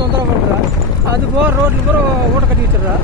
தொந்தரவு பண்ணுறா அது போக ரோட்டில் பூரா ஓட்டை கட்டி வச்சிடுறா.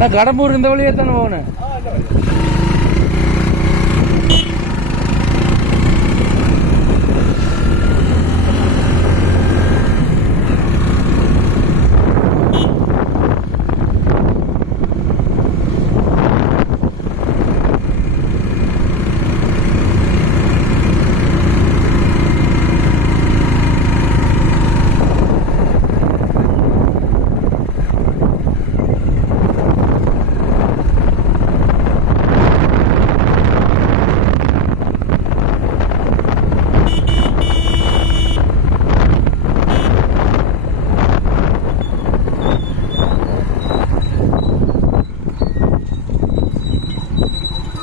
நான் கடம்பூர் இந்த வழியே தானே போகணும்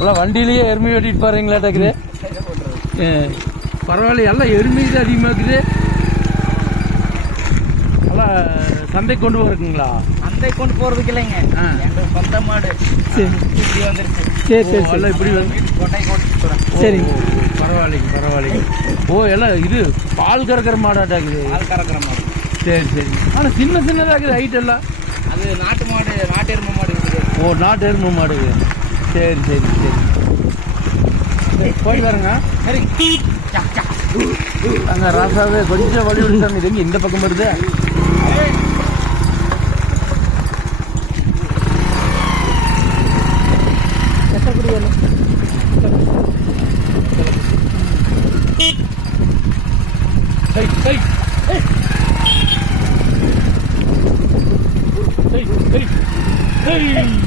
எல்லாம் வண்டியிலேயே எருமை வெட்டிட்டு பாருங்களா டாக்குது பரவாயில்ல எல்லாம் எருமை தான் அதிகமாக இருக்குது. எல்லாம் சந்தைக்கு கொண்டு போகிறதுங்களா சந்தை கொண்டு போகிறதுக்கு இல்லைங்க. எங்களுக்கு சொந்த மாடு. சரி. வந்துருச்சு. சரி சரி எல்லாம் இப்படி வந்து கொட்டை கொண்டு சரி பரவாயில்லைங்க பரவாயில்லைங்க. ஓ எல்லாம் இது பால் கறக்கிற மாடாட்டா இருக்குது. பால் கறக்கிற மாடு. சரி சரி. ஆனால் சின்ன சின்னதாக இருக்குது ஹைட் எல்லாம். அது நாட்டு மாடு நாட்டு எருமை மாடு ஓ நாட்டு எருமை மாடு. சரி சரி சரி. போயிட்டு வரேங்க. சரி. அங்கே ராசாவே கொஞ்சம் வழி விடுச்சாங்க இது இந்த பக்கம் வருது. Hey!